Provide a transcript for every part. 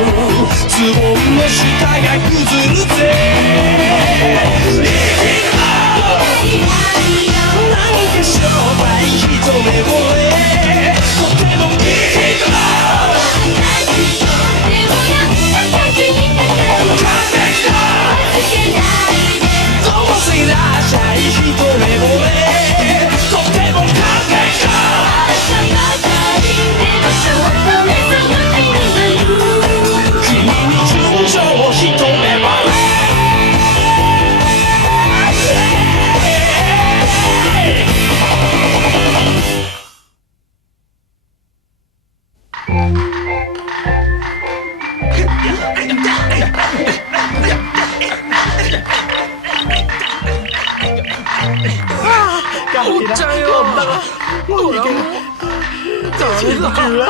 ズボンの下が崩るぜなんか商売一目惚れとてもいい人だどうせいらっしゃい一目惚れとても完璧だ君に純情を一目惚れ好滯啊！唔得啊，我已經撐唔住啦。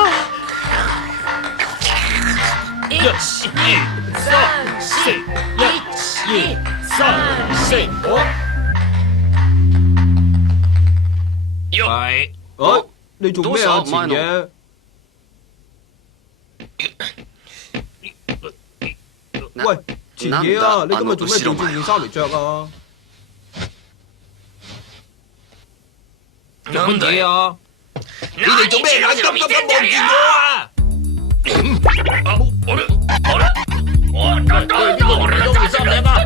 一、二、三、四，一、二、三、四，係，哦，你做咩啊？前嘢？喂，前嘢啊！你今日做咩着住件衫嚟着啊？乜嘢啊？你哋做咩眼金金咁望住我啊？邊個唔係嗰件衫嚟啊？係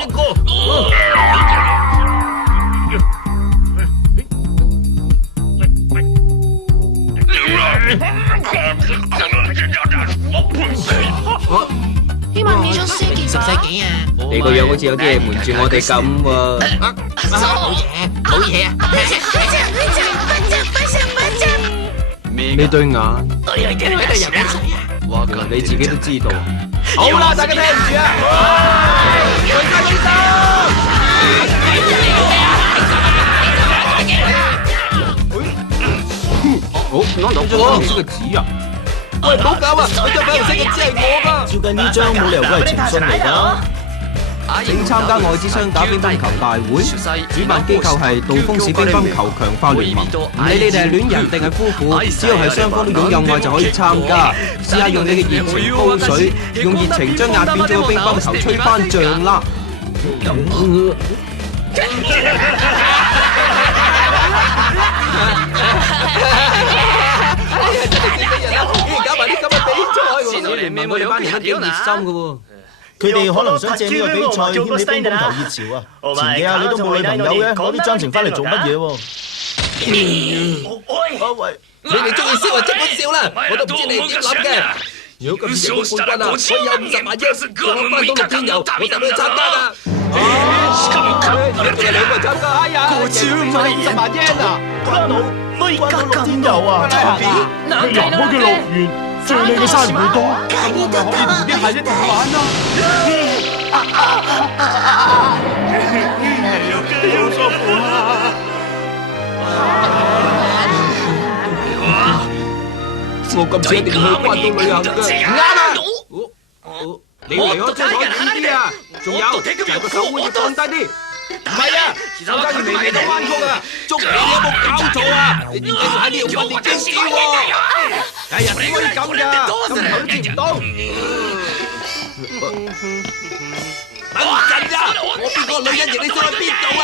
邊個？希望你想升級10世紀啊！你個樣好似有啲嘢瞞住我哋咁喎。冇嘢，冇嘢啊！呢對眼，喺度游緊水啊！哇！你自己都知道。好啦，大家聽唔住啊！喂，大醫生！好，攞張粉紅色嘅紙啊！喂，唔好搞啊！嗰張粉紅色嘅紙係我㗎。照計呢張冇理由都係情信嚟㗎。請參加愛之雙打乒乓球大會，主辦機構係道風市乒乓球強化聯盟。唔理你哋係戀人定係夫婦，只要係雙方都擁有愛就可以參加。試下用你嘅熱情煲水，用熱情將壓扁咗嘅乒乓球吹翻脹啦！哎呀，真係幾俾人啦！竟然搞埋啲咁嘅比賽喎！聯盟我哋班人都幾熱心㗎喎。佢哋可能想借呢個比賽掀起乒乓球熱潮啊！前嘢啊，你都冇女朋友嘅，攞啲真情翻嚟做乜嘢喎？喂，你哋中意笑就即管笑啦，我都唔知你點諗嘅。如果今次贏到冠軍啊，可以有50萬英，仲有翻到6天遊，我就去參加啦。你哋兩個參加，哎呀，50萬英啊！關到6天遊啊！去南區嘅樂園，最靚嘅珊瑚島，咁我咪可以同啲客一齊玩啦！好舒服啊！我今次一定去關島旅行嘅，啱啊！你離開張台遠啲啊！仲有就係個手腕要放低啲。唔係啊，參加完嚟未到彎曲啊！捉你有冇搞錯啊？你點解要喺呢度訓練驚死喎？哎呀，點可以咁㗎？咁頭都接唔到。等陣啊！我邊個女人型你想去邊度啊？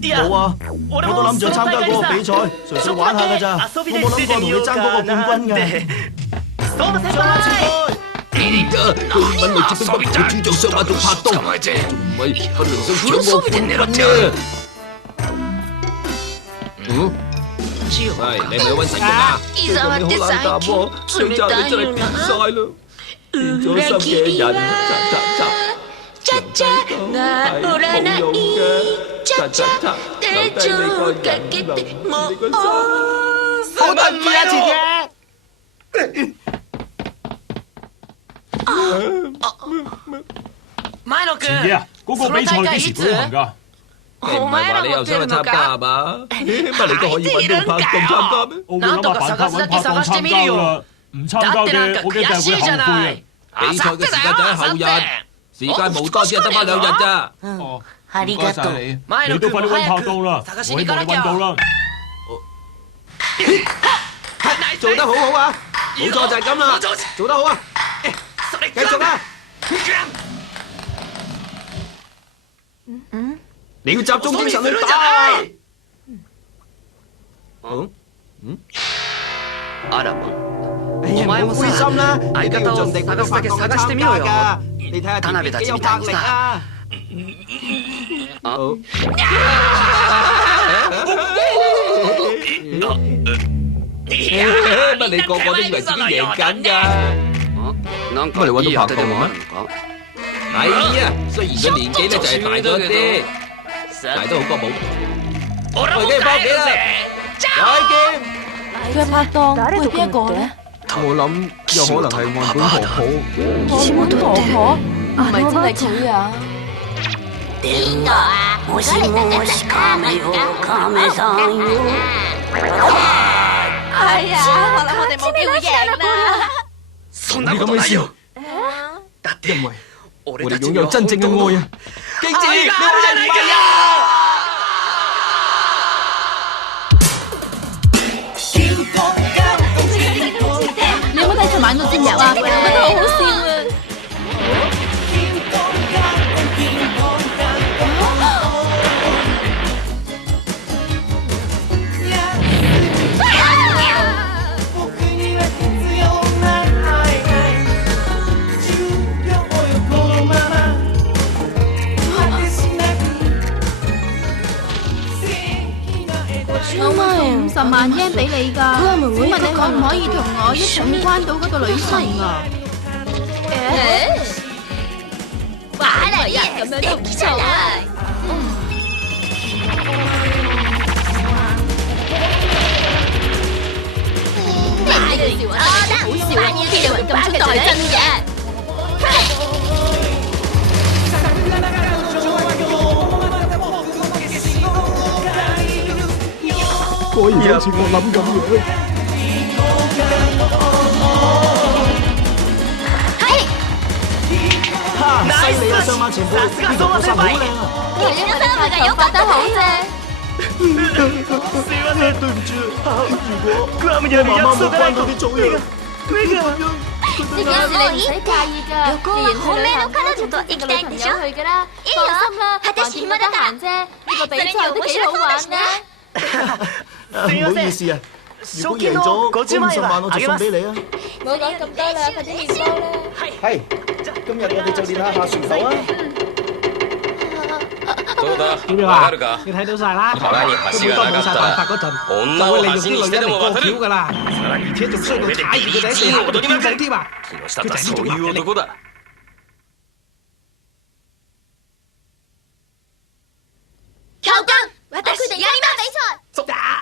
冇啊，我都諗住參加嗰個比賽，純粹玩下㗎咋，我冇諗過同你爭嗰個冠軍㗎。佢揾嚟接乒乓球主將雙馬做拍檔，仲唔係不能想搶我冠軍啊！喂，你咪去揾神功啊！最近你好冷淡喎，上集你真係變晒啦，變咗心嘅人，係冇用嘅，留低你個人，留住你個心，好對唔住啊，前嘢。前嘢啊，嗰個比賽幾時舉行㗎？你唔係話你又想去參加係嘛？乜你都可以揾到拍檔參加咩？我會諗下辦法揾拍檔參加㗎啦，唔參加嘅我驚就係會後悔啊！比賽嘅時間就喺後日，時間冇多，只係得翻2日咋。哦，唔該晒你，你都快啲揾拍檔啦，我希望你揾到啦。做得好好啊！冇錯就係咁啦，做得好啊！繼續啊！你要集中精神去打。哎呀，唔好灰心啦，你都要盡力去到發覺參加㗎。你睇下田邊幾有魄力啊！乜你個個都以為自己贏緊㗎？乜你揾到拍檔咩？哎呀，雖然佢年紀咧就係大咗啲，但係都好過冇。我哋梗係翻屋企啦，再見。佢嘅拍檔會係邊一個咧？我諗有可能係岸本婆婆。岸本婆婆唔係真係佢啊！邊個啊？もしもし亀よ亀さんよ。哎呀，我諗我哋冇機會贏啦！咁嘅事，因為我哋擁有真正嘅愛啊！記住，你話係唔係啊？你有冇睇尋晚個節目啊？我覺得好好笑啊！我賣50萬yen俾你㗎，請問你可唔可以同我一齊去關島嗰個旅程啊？玩嚟呀，咁樣都唔錯啊！好笑啊！邊有人咁衝動係真嘅？果然好似我諗咁樣。犀利啊，上馬前輩，呢個波衫好靚啊！因為你拍頭發得好啫。對唔住，如果媽媽冇關到啲做嘢，呢件事你唔使介意㗎。既然佢旅行都同一個女朋友去㗎啦，放心啦，橫掂乜得閒啫。呢個比賽都幾好玩嘅。唔好意思啊，如果贏咗50萬，我就送俾你啊！唔好講咁多啦，快啲練波啦！係，今日我哋就練下船頭啊！點樣啊？你睇到晒啦。咁當冇晒辦法嗰陣，就會利用啲女人嚟過橋㗎啦。而且仲衰到踩住佢哋喺地下嗰度跳舞添啊！佢就係呢種能力。教官，私決定やります比賽。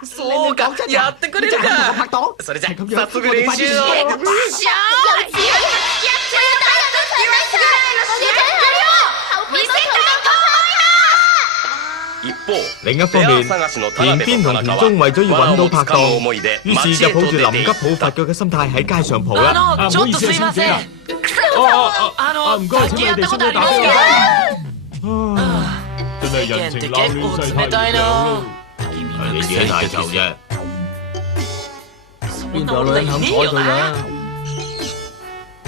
そうか、やってくれるか。拍檔，それじゃ早速練習を。另一方面，田邊同田中為咗要揾到拍檔，於是就抱住臨急抱佛腳嘅心態喺街上蒲啦。唔好意思啊，小姐啊。唔該，請你哋先去打飛機。真係人情冷暖世態唔同。係你自己大頭啫，邊度有女人肯睬佢㗎？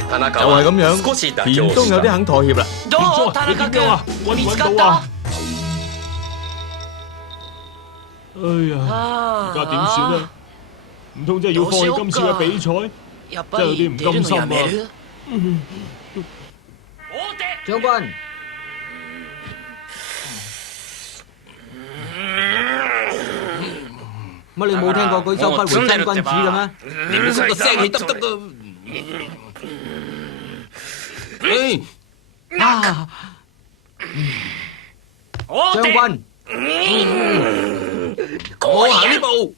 就係咁樣，田中有啲肯妥協啦。田中，你點樣啊？揾唔揾到啊？哎呀，而家點算啊？唔通真係要放棄今次嘅比賽？真係有啲唔甘心啊！將軍，乜你冇聽過舉手不回真君子嘅咩？你唔識個聲氣得唔得啊？將軍。我行呢步，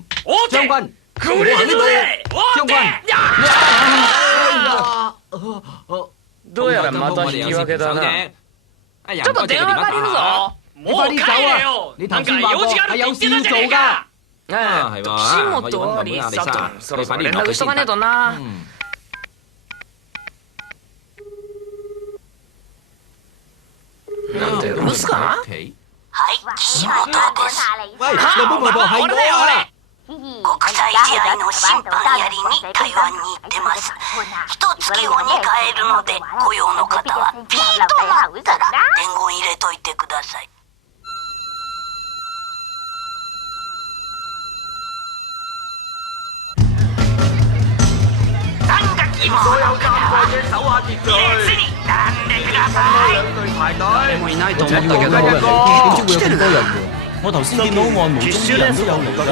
將軍，我行呢步，將軍。どうやらまた引き分けだな。ちょっと電話返啲ぞ。你快啲走啊！你頭先話過係有事要做㗎。係嘛？我要揾妹阿里莎，你快啲聯絡佢先得。留すか？はい、岸本です。喂，日本婆婆係我啊！こ国際試合の審判やりに台湾に行ってます。一月後に帰るので、ご用の方はピーとなったら伝言入れといてください。所有參賽者守下秩序。兩隊排隊。誰もいないと思ったけど。點知會有咁多人嘅？我頭先見到岸無中啲人都有嚟㗎。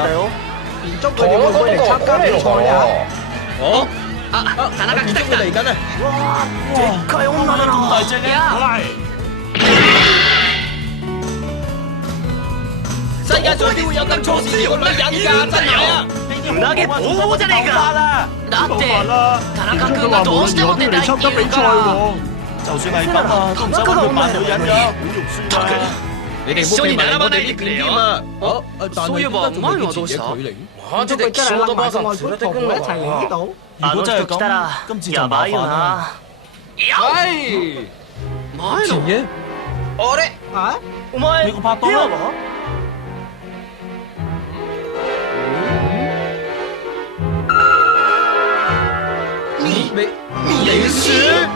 田中佢哋會唔會嚟參加比賽咧？田中来た嚟緊啊！哇！でっかい女だ咁大隻嘅。世界上邊會有咁錯事個女人㗎？真係啊！胸毛ボーボーじゃねえか！だって田中君がどうしても出たいって言うから。就算係咁啊，都唔使揾佢扮女人㗎，好肉酸啊！你哋唔好企埋我哋呢邊添啊！そういえば前はどうした？マジで真係ショートバー拉埋個外さん連れてくんの父同佢一齊嚟呢度。如果真係咁，今次就麻煩啦。係。前嘅。啊？你個拍檔啊？你是？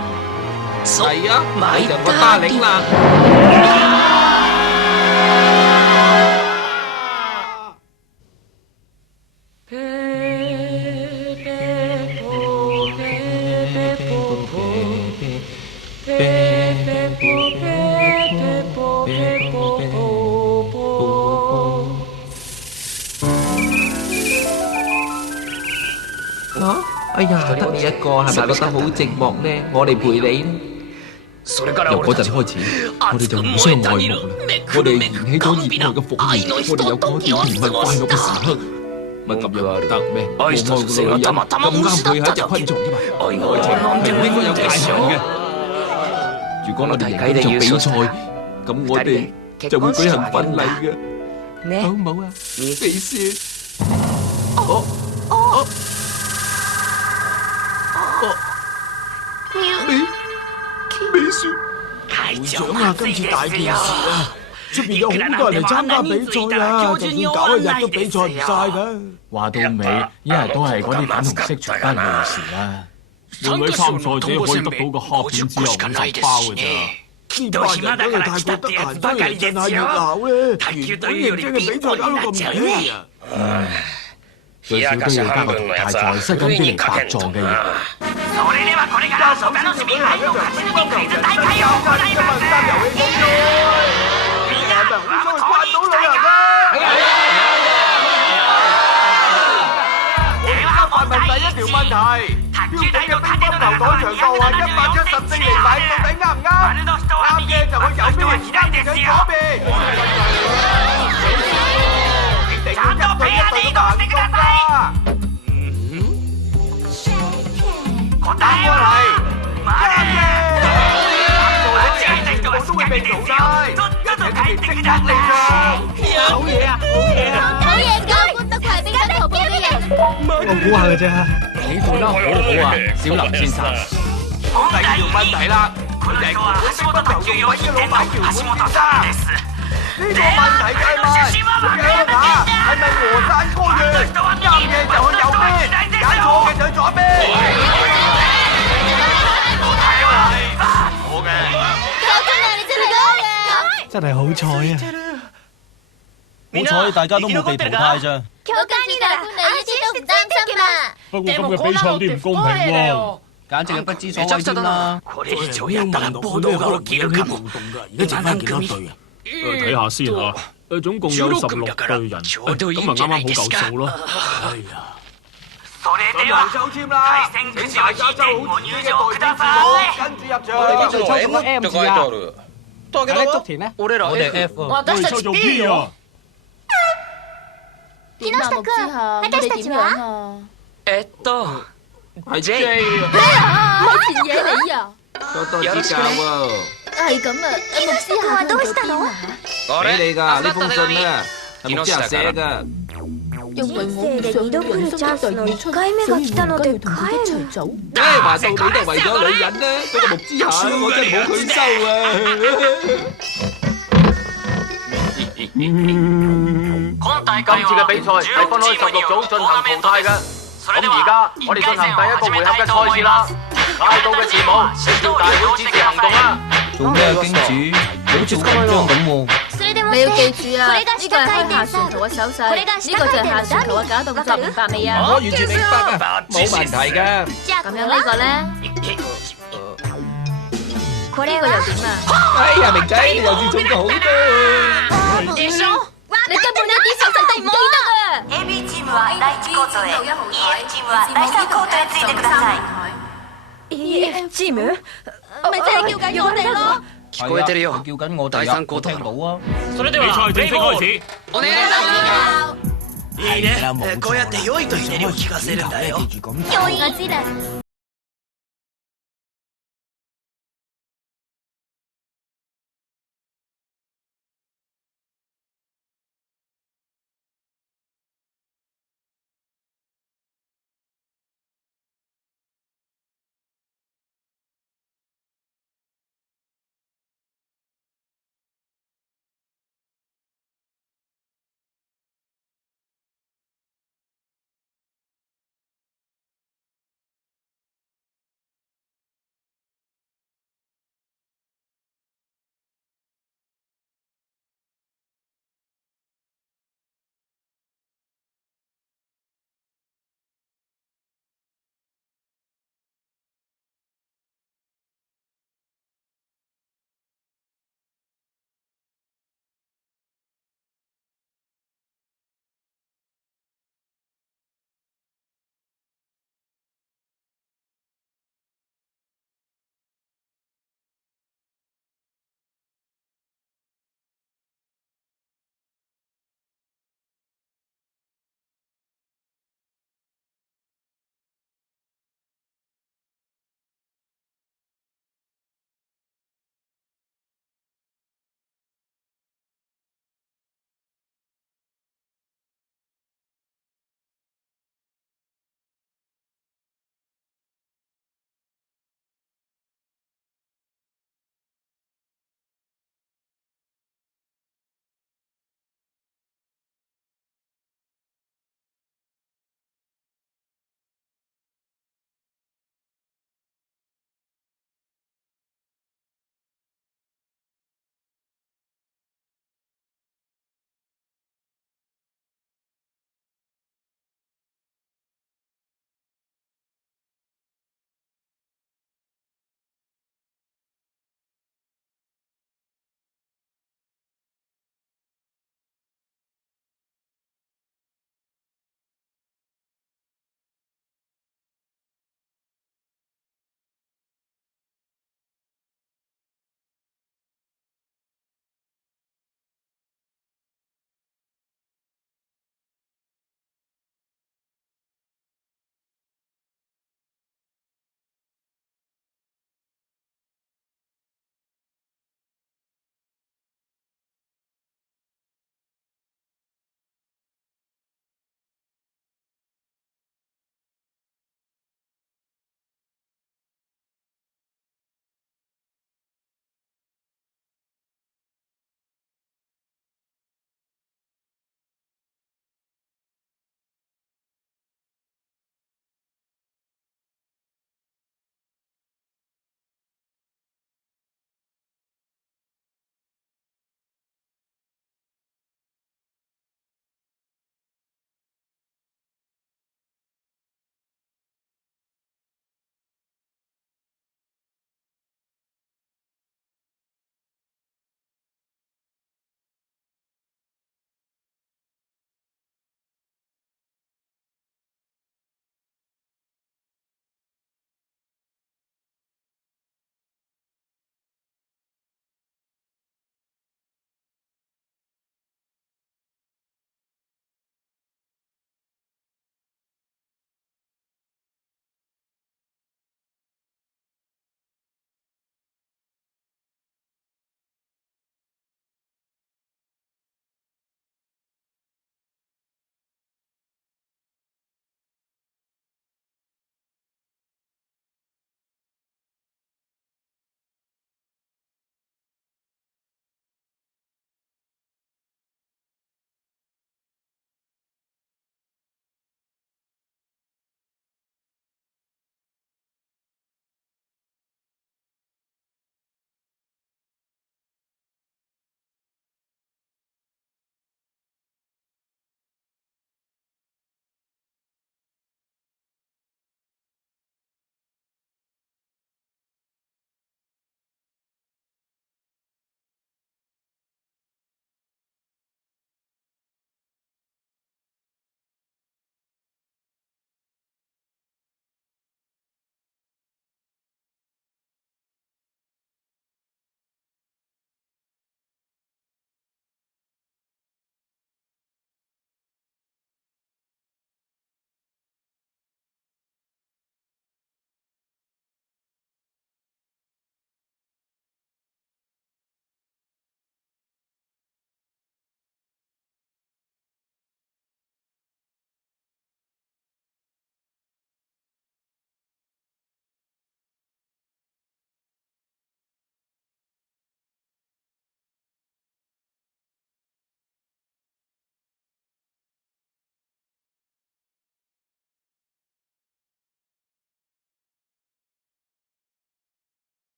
係啊，買就個大領啦。哎呀，得你一個，係咪覺得好寂寞呢？我哋陪你呢。由嗰陣開始，我哋就互相愛慕啦。我哋燃起咗熱愛嘅火焰，我哋有嗰段甜蜜快樂嘅時刻。乜咁樣唔得咩？我愛個女人咁啱配喺一隻昆蟲啫嘛。愛情係唔應該有界限嘅。如果我哋贏咗比賽，咁我哋就會舉行婚禮嘅，好唔好啊？你説。美雪，會長啊！今次大件事啊！出邊有好多人嚟參加比賽啊！就算搞一日都比賽唔晒㗎。話到尾，一日都係嗰啲粉紅色傳翻嚟嘅事啦。每位參賽者可以得到個蝦片只有50包嘅啫。呢班人都係太過得閒，翻嚟陣下熱鬧咧。原本認真嘅比賽搞到咁唔啊！唉，最少都要加個淘汰賽，塞緊啲嚟白撞嘅嘢。而家首先要舉行一場乒乓球人生參加呢個問答遊戲比賽，你係咪好想去關到旅行啊？我哋而家發問第一條問題，標準嘅乒乓球台長度係174厘米，到底啱唔啱？啱嘅就去右邊，唔啱嘅就去左邊。一定要一對一對咁行動㗎。答案係啱嘅，答錯咗嘅全部都會被淘汰，一齊即刻離場。好嘢啊！好嘢啊！好嘢㗎，得佢係比較頭部嘅人。我估下嘅啫。你做得好好啊，小林先生。第二條問題啦，佢哋係乒乓球用品嘅老闆橋本先生。呢個問題就係問，姜下係咪和山高原？啱嘅就去右邊，揀錯嘅就去左邊。真係好彩啊！好彩大家都冇被淘汰咋。我今次大官你一啲都唔擔心啊！不過咁嘅比賽有啲唔公平喎，簡直係不知所謂添啦。我哋早一晚落去都有個幾個活動㗎，而家剩翻幾多隊啊？睇下先嚇，總共有16隊人，咁咪啱啱好夠數咯。哎呀！咁就抽籤啦！請大家抽好自己嘅代表字母，跟住入場。我哋今次抽中咗 M 字啊！竹田咧，我哋 F 啊。我哋抽中 P 啊！木之下，私たちは？係 J 啊！乜嘢你啊？多指教喎。係咁啊，牧師下都係邊啊？俾你㗎呢封信啊，係牧師下寫㗎。人生で2度来るチャンスの1回目が来たので帰る。話到尾都係為咗女人啦，嗰個牧之下我真係冇佢收啊！今次嘅比賽係分開16組進行淘汰嘅。咁而家我哋進行第一個回合嘅賽事啦。派到嘅字母，按照大會指示行動啦。做咩啊，經主？好似好緊張咁喎。你要記住啊，呢個係開下船圖嘅手勢，呢個就係下船圖嘅假動作，明白未啊？我完全明白啊，冇問題㗎。咁樣呢個咧，呢個又點啊？哎呀，明仔，你又知中咗好多。你根本一啲手勢都唔記得啊 ！AB チームは第1コートへ EF チームは第3コートへついてください。 EF チーム咪即係叫緊我哋咯。聞こえてるよ。叫緊我哋啊，我聽到啊。比賽正式開始。お願いします。いいね。こうやって良いと入れるを聞かせるんだよ。我知啦。